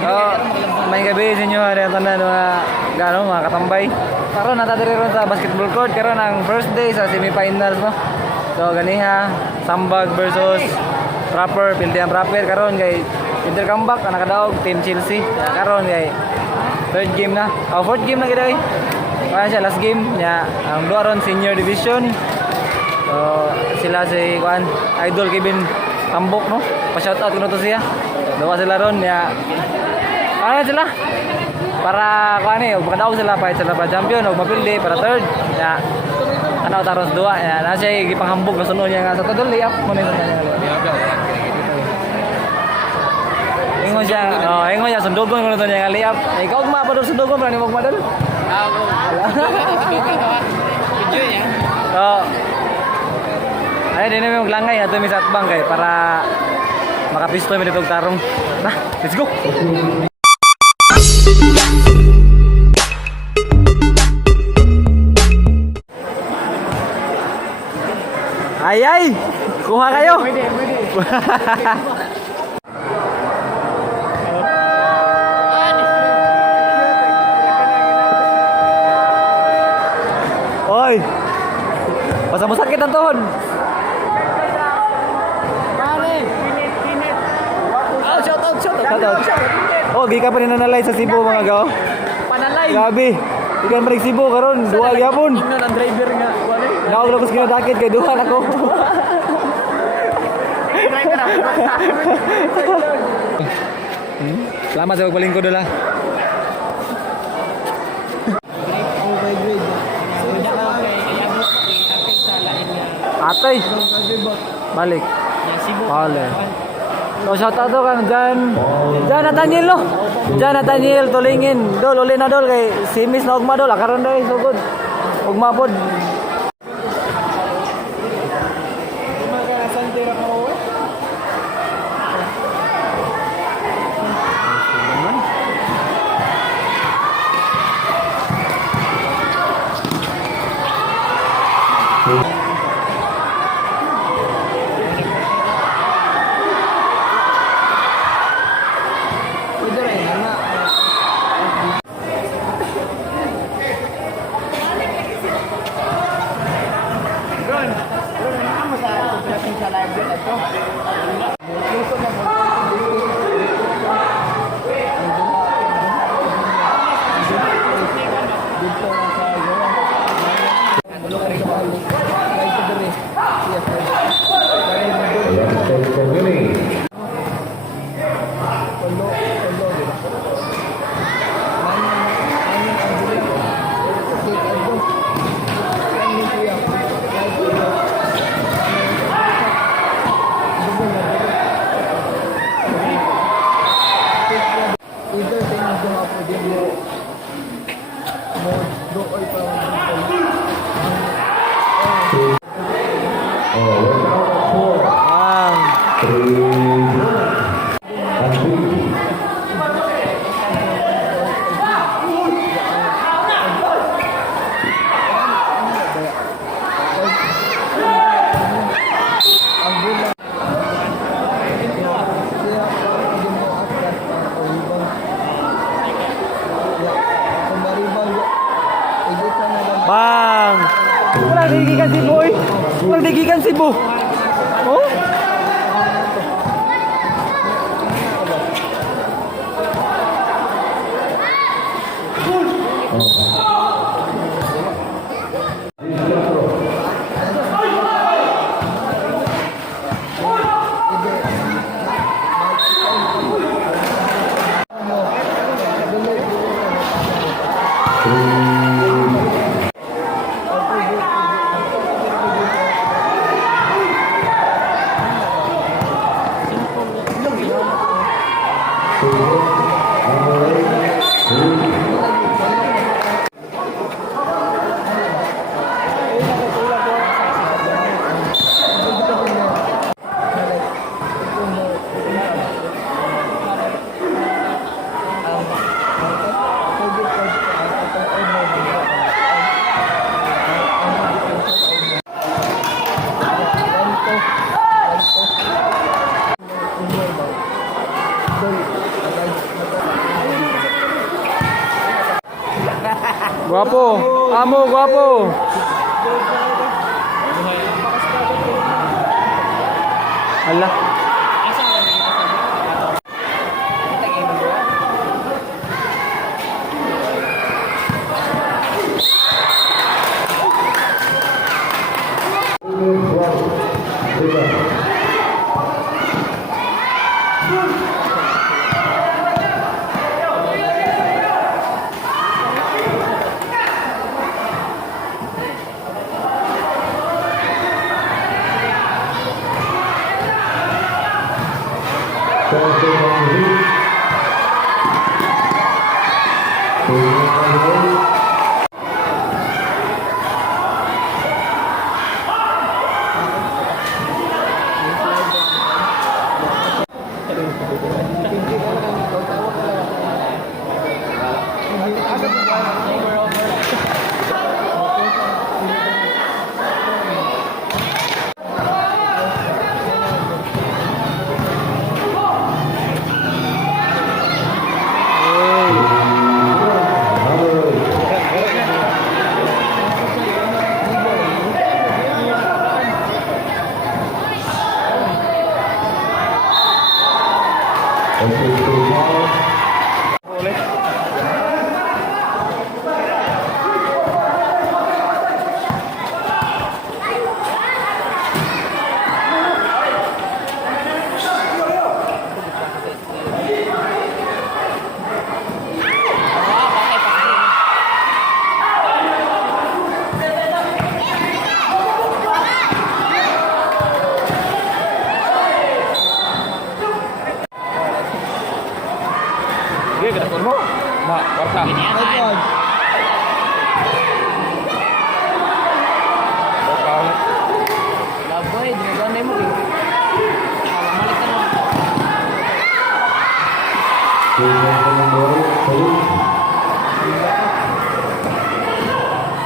Oh, may gabi sa inyo ada tanan mga katambay. Karon natadiri ron sa basketball court karon ang first day sa semifinals no. So ganiha Sambag versus Proper, pildihan Proper karon kay Inter comeback ana kadaog team Chelsea. Karon kay third game na. Fourth game na gid ay. Kaya siya last game niya ang duha ron senior division. So sila si kuan Idol Kevin Tambok no. Pa-shoutout kuno to siya. Duha sila ron niya. Ano sila? Para kuan ni, pagkadaog sila pa sila pa champion og mapildi para third. Ya. Ano taros duwa ya. Na siya gipanghambog na sunod niya nga sa todol layup mo ni niya. Ingon siya, ingon niya sundugon kuno to niya nga layup. Ikaw ugma pa do sundugon para ni magmadal. Ako. Video niya. So, ay din na maglangay ato mi sa atbang kay para makapistoy mi dito tarong. Nah, let's go. Ay, kuha kayo. Pwede. Oy. Basta mo sakit ang tuhod. Shout out. Oh, gikan pa ni nanalay sa Cebu mga gaw. Panalay. Grabe. Ikan pa Cebu karon duha gyapon. Ingnan ang driver nga. Naog labas kinadakit kay duha nako. Driver ako. Salamat sa pagbalingkod dala. Atay. Balik. Balik. So shout out to kang Jan Nathaniel no. Jan Nathaniel tulingin. Dol uli na dol kay si Miss na ugma dol karon dai sugod. Ugma pod. Bang. Wala digikan si boy. Wala digikan si bu. Oh? Guwapo. Amo, guwapo. Ala.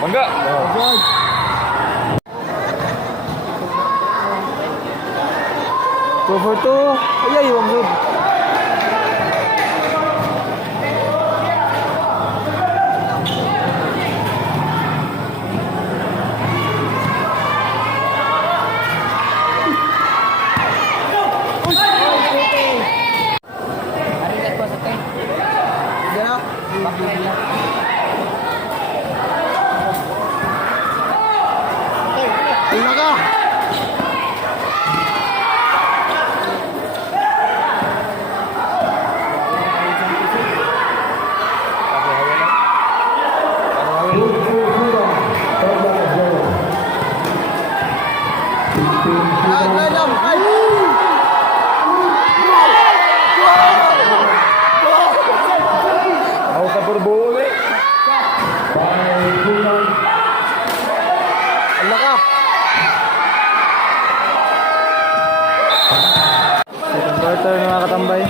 Bangga. Go for two. Ay, yung good. Ako sa purbuo eh. Ala ka. Second quarter mga katambay.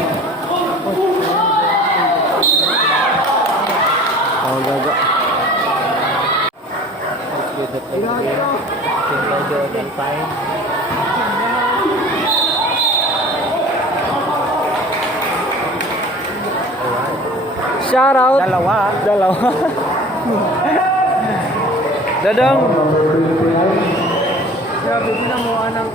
Oh, gaga. Shout out. Dalawa. Dadang. Grabe na mo anang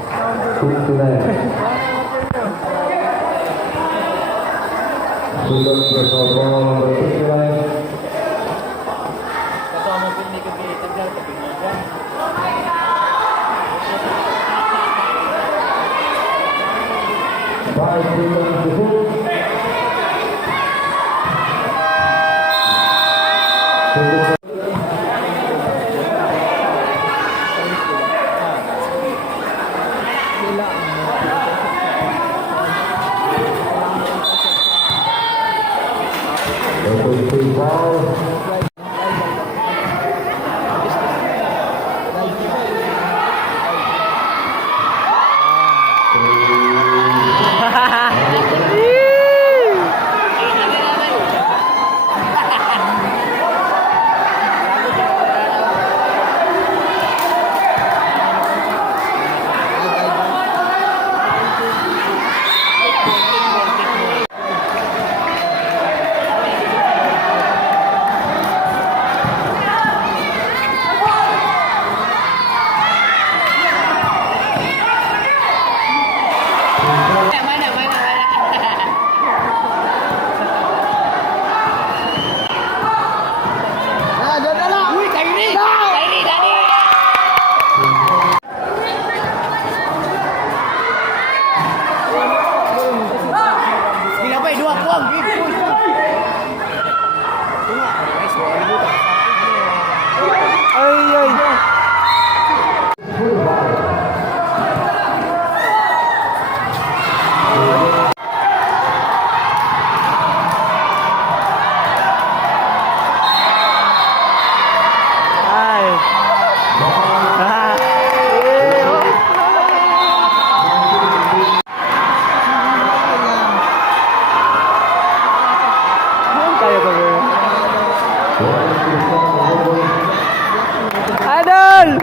Idol!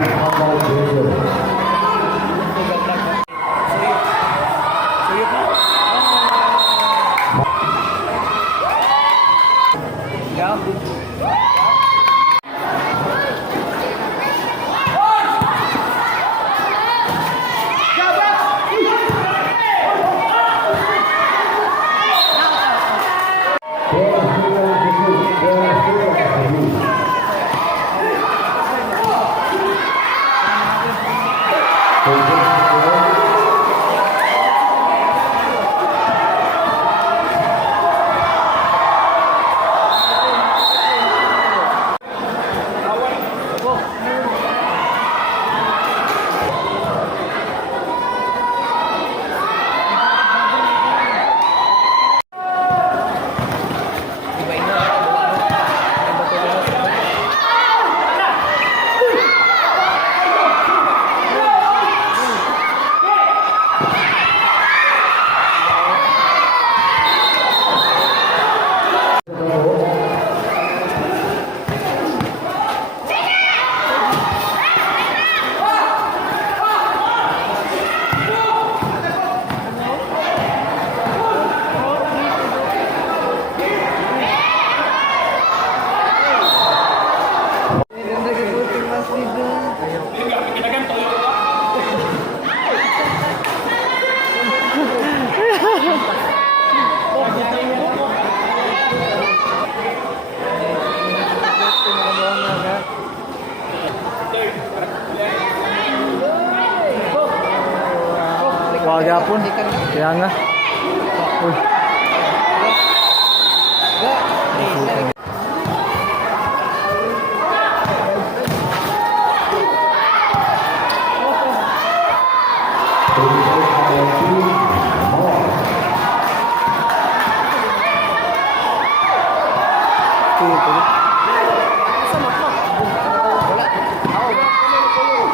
Wah, gapon. Kaya nga. Uy.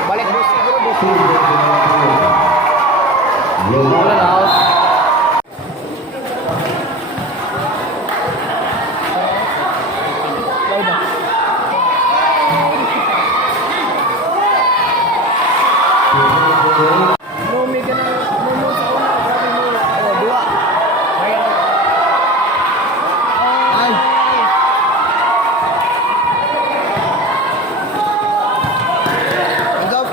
Balik bus siguro. Wala na out. Mumi ka na. Mumu sa una. Grabe mo. Oh, dua. Ay. Ikaw.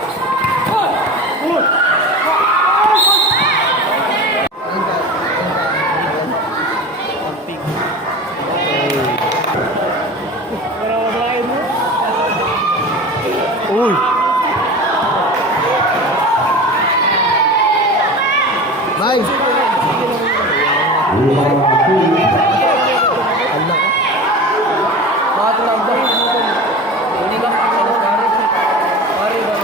Uy. Bye. Bakit lang ba? Hindi ba? Pari ba?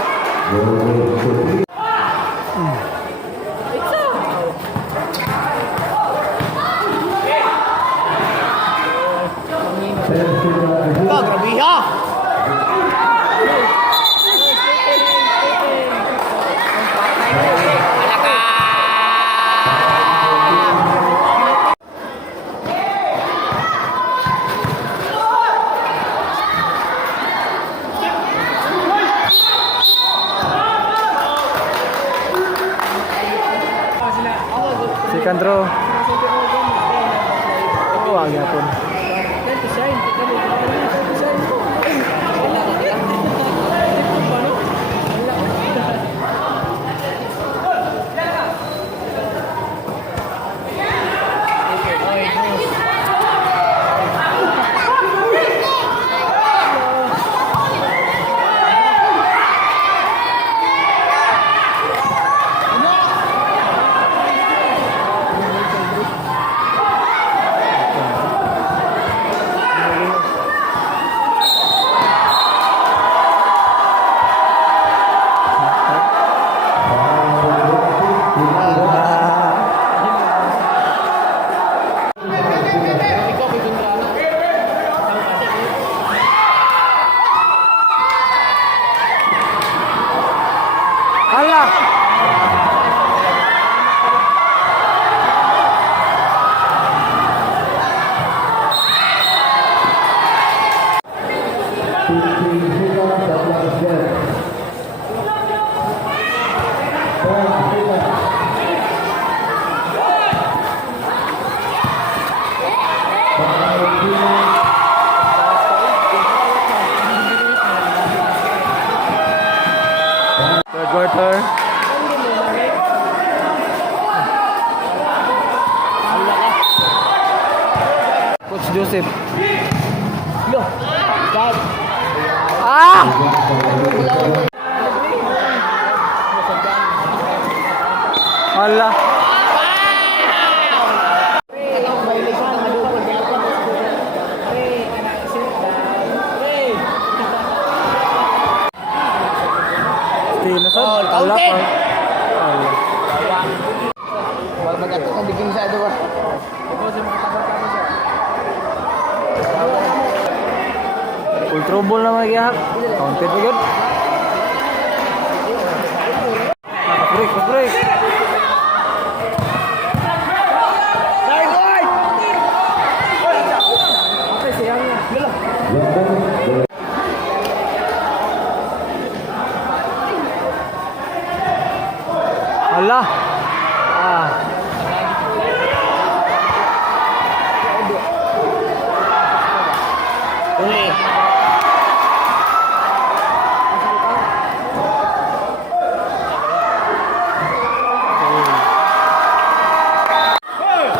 Ito, grabe ha! Second row. Wah, gapon. Third quarter. Coach Joseph. Yo, God. Ah! Hala. Steal na sad. Hala. counted. Hala. Wala magato kung biging sa ito ba? Full trouble na mga gihap. Counted pa yun. Break, break. Okay, sayang na. Gila. Hala. Ah. Uli.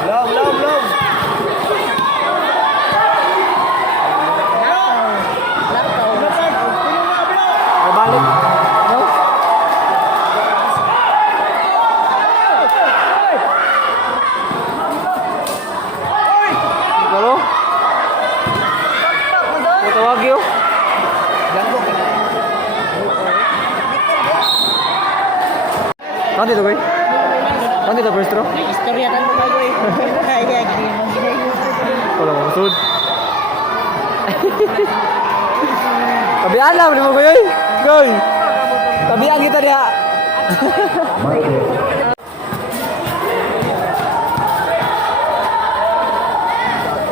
Love, love, love. Balik. No? Halo? Tawag yun. Saan dito, boy? Saan dito, first row? Istorya kan mo boy. Wala mo, masud. Tabian lang, di mo ko yun. Goy! Tabian kita diha.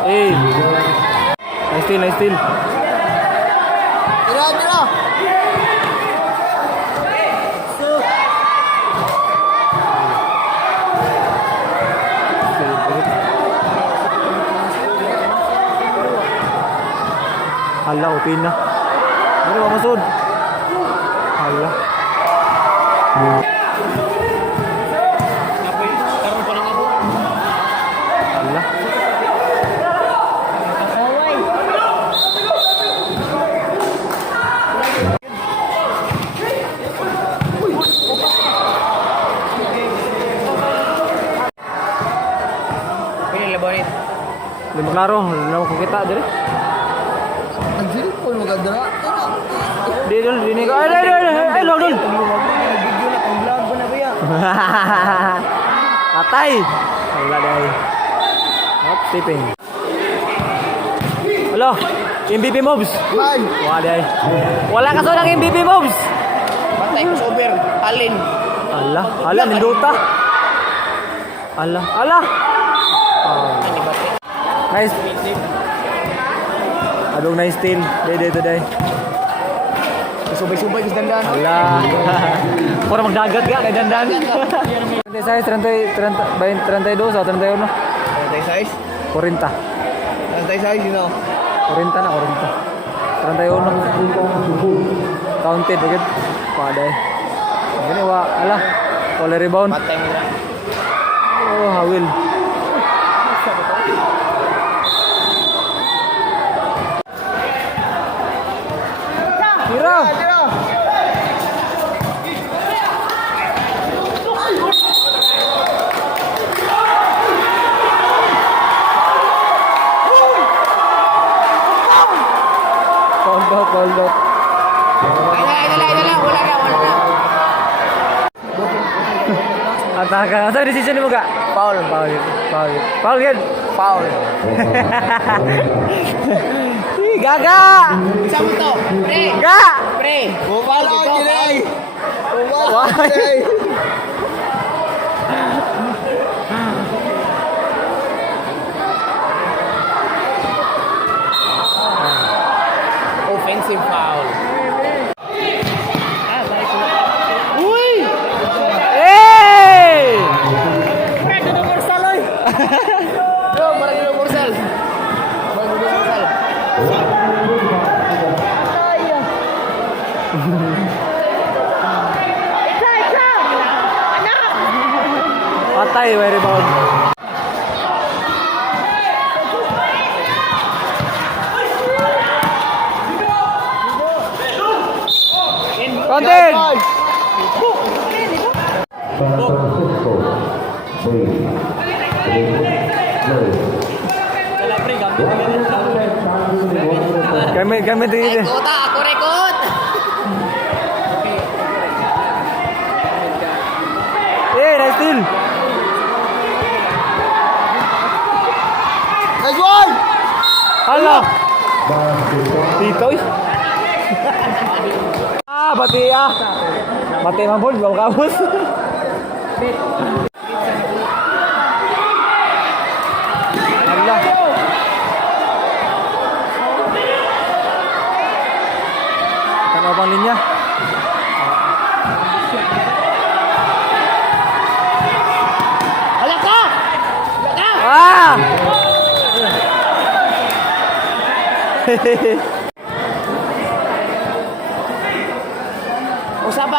Eh. Nice steal, nice steal. Tira, tira. Hala, upin na. Ano ba masud? Hala. Hala. Pili labanit. Lima klaro, lima ko kita dire. Ang sili po magandra. Di dul, di ni ko. Ay, log dul. Video na pang vlog ko na ba yan? Patay. Wala dai. Hop, tipping. Halo, MVP moves. Man, Wala dai. Wala ka sa MVP moves. patay ko sa over. Alin. Ala, nindota. Ala. Ah, Ani bate. nice. Adong nice steal. Day today. Subay-subay kis dandan. Ala. Para magdagat ga, kay dandan. 36, 32 o 31. Antay size. 40. Antay size, you know. 40 na, 40. 31. Counted, bagid. Paday. Gani wa, ala. Wala rebound. Patay mo na. Oh, hawil. Tira. Tira. Hold up. Wala na. Ataka. Asa decision mo ka? Foul. Foul yan. Foul. Gaga! Isa mo to. Pre. Ga! Pre. Bubal ito. Why? Offensive foul. Uy! Eh! Pre, ito na Morsal, oy. Yo, marami na Morsal. Patay, may rebound. Content! Gamit dito. Kota, ako rekod! Nice steal. Nice one! Hala! Dito eh. Bati ah. Bati man po, bago kabos. Hala. Tanaw pang linya. Hala ka! Ah! Usapa.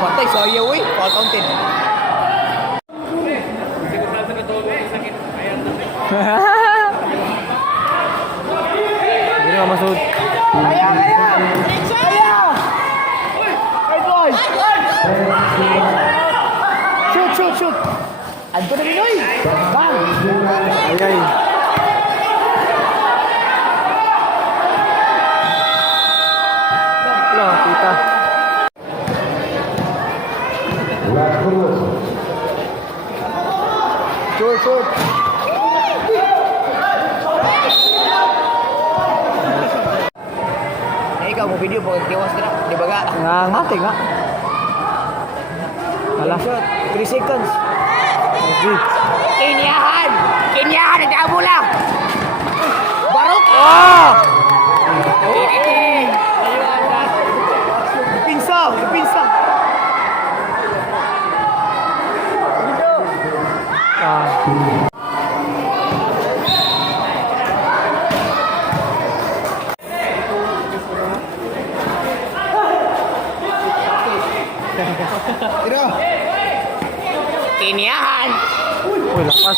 Patay, so ayaw eh. Call counted. Hindi na masud. Kaya! Hey boys! Shoot! Ano na Pinoy? Bang! Ay. Wala, kita. Shoot! Ikaw mo video po, tiwas ka na. Di ba ga? Nga mati nga. Hala. 3 seconds. Legit. Kinyahan! Nagkabo lang! Barok! Ah! Pinsa! Ah. Kinyahan! Uy, lapas.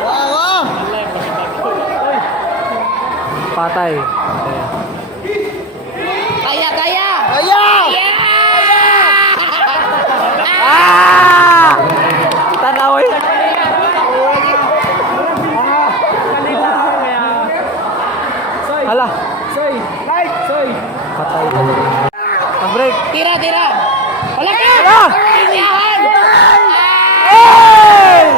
Wow! Patay. Kaya! Ah! Tanaw eh. Hala. Soy! Patay. Break. Tira! Wala ka! Hala! Kinyahan! Hey!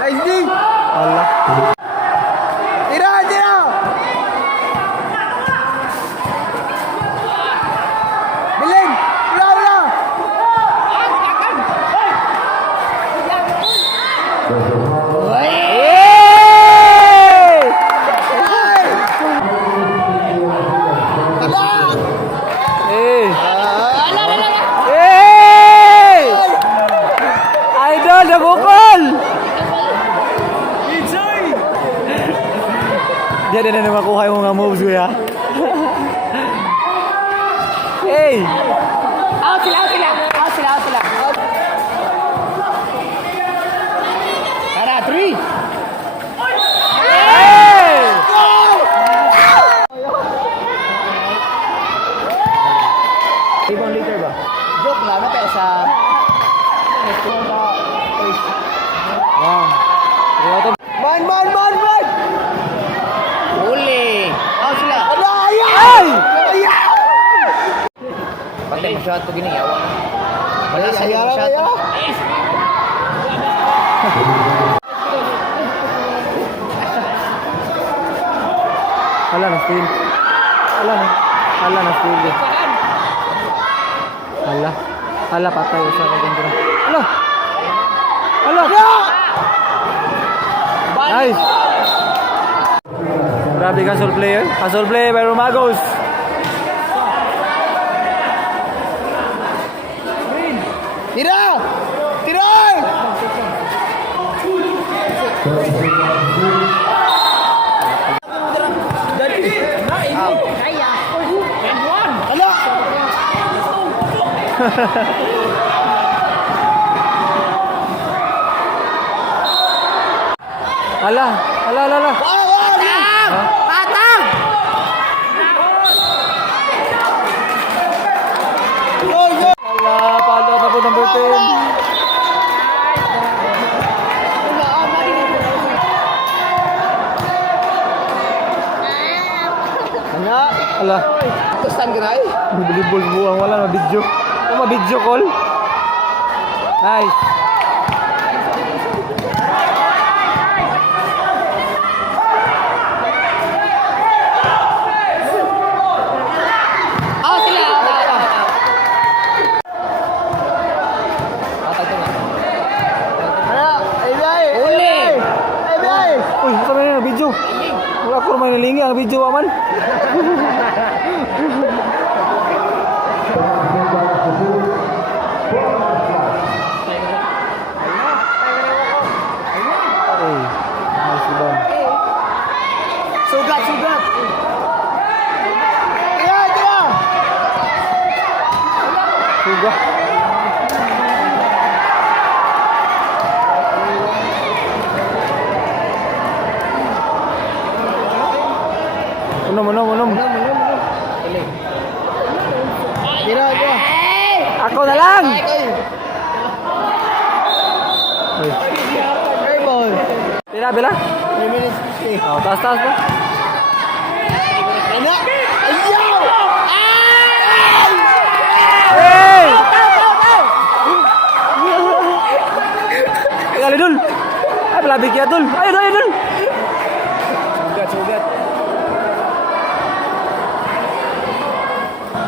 Nice D! Hala. Tira! Biling! Wala! Hey! Hey! Hey! Idol, nabukol! Diyan na makuha yung mga moves ko ya. Hey! Out sila! Tara, 3! Hey! Ibang liter ba? Joke lang, na pero sa... Wow. Man! Huli! Out sila! Ay! Patay mo shot to gini, yawa. Wala sa iyo shot. Hala na steal. Hala na steal. Hala patay sa kagandra. Hala. Nice. Grabe ka soul player by Romagos. Ala, ala, ala, ala. Patang! Ala, palo na po number 10. Ano? Ala, Tustan ka na eh. volleyball buang wala na video. Oh, ma-video call. Nice. Uy, sama na video. Wala ko naman nalingi ang video aman. Ay, nice ba? Sugat! Kaya! Suga. Unom. Tira. Ako na lang. Uy, Hey boy. tira bila? 3 minutes 50. Oh, taas ba? Ano? Ayaw! Hey! Kali dul. Ay, pelabik ya dul. Ayo dul. Sugat.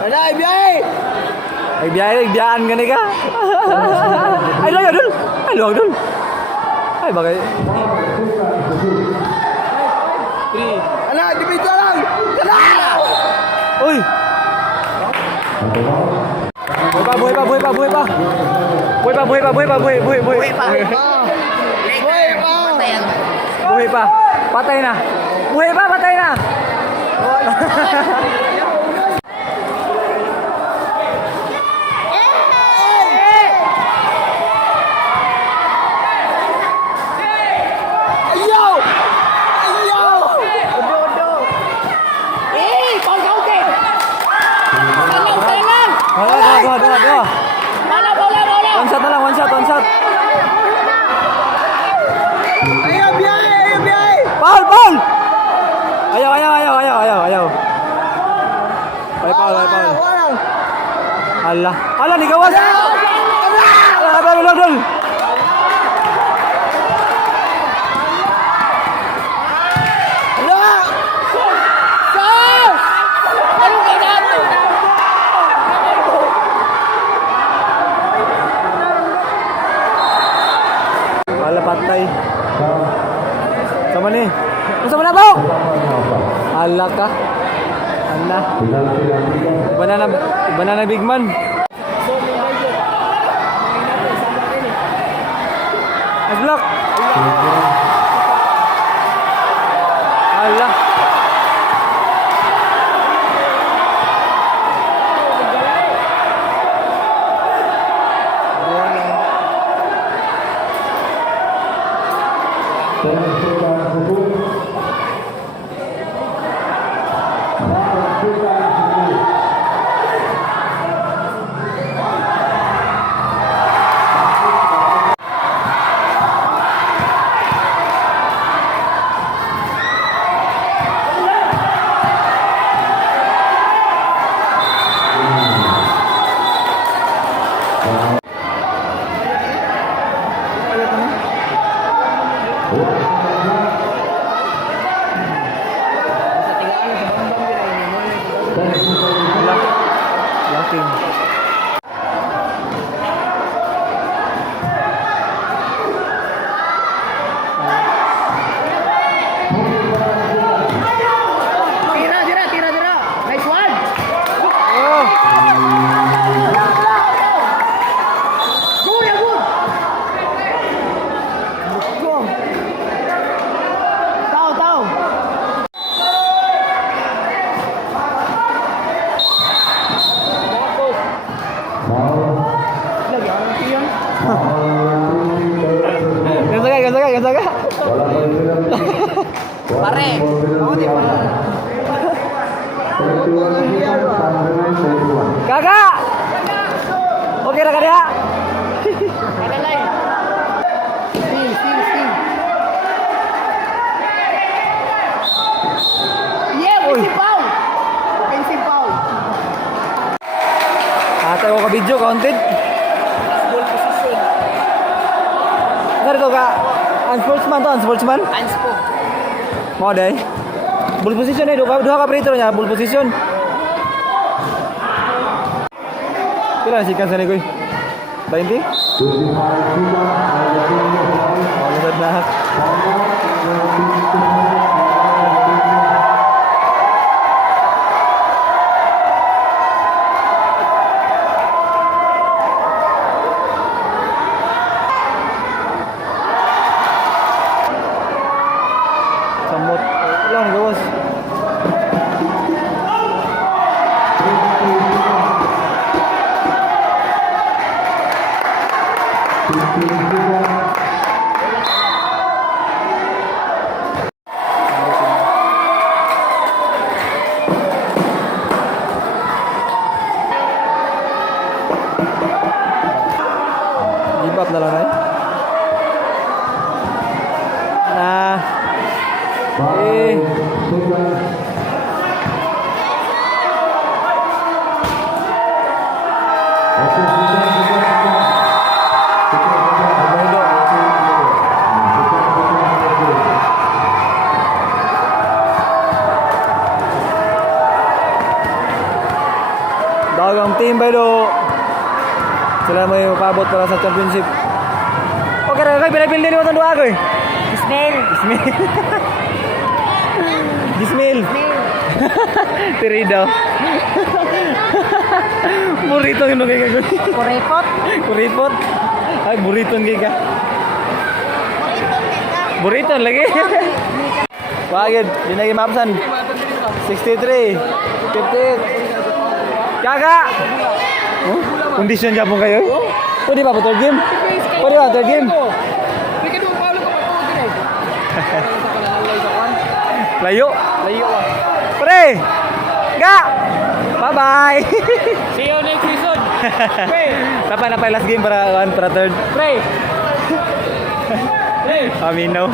Ano, ibiyay! Ay, biyaan gani ka. Ay, layo dul. Ay, luwag dul. Ay, bagay. Ano, dipito lang! Ano? Uy! Buhay pa. Buhay pa. Patay na. Buhay pa, patay na. Ayaw! Odo! Kau ke? Salang! Dua. Bola! One shot na lang, one shot. Ayaw, biyay! Paul! Ayaw. Ay, Paul. Ala, ni gawas. Ala, dul. Ala, patay. Sama ni. Sama na, Paul. Ala ka. Ala. Banana big man. Nice block. Ala. Yung saga. Pare. Ako di pa. Kakak! Oke na kaya? Adalay. Steal. Yeah, offensive foul. Ate ko ka-video, counted. Ball position. Ano ito ka? Unsportsman to, unsportsman? Anspo. Mau deh. Bull position dua ka free throw nya, bull position. Pila sih kan sana kuy? 20? Malu banget. Samut lang gawas. Give up na lang na. Nah. Dagang team Baido. Sila may mapabot para sa championship. Okay, kay pinapil din mo itong dua ko eh. Gismail. Tiri daw. Burrito yung nagay ka. Kuripot. Ay, burrito yung ka. Burrito lagi. Wagid, di na mapsan. 63. 58. Kakak. Kondisyon siya po kayo? Pwede ba third game? Pwede ba third game? Bikin mo palo ka pa to. Layo. Layo ah. Pre! Ga! Bye-bye! See you next season. Pre. Tapay last game para third. Pre. Aminaw.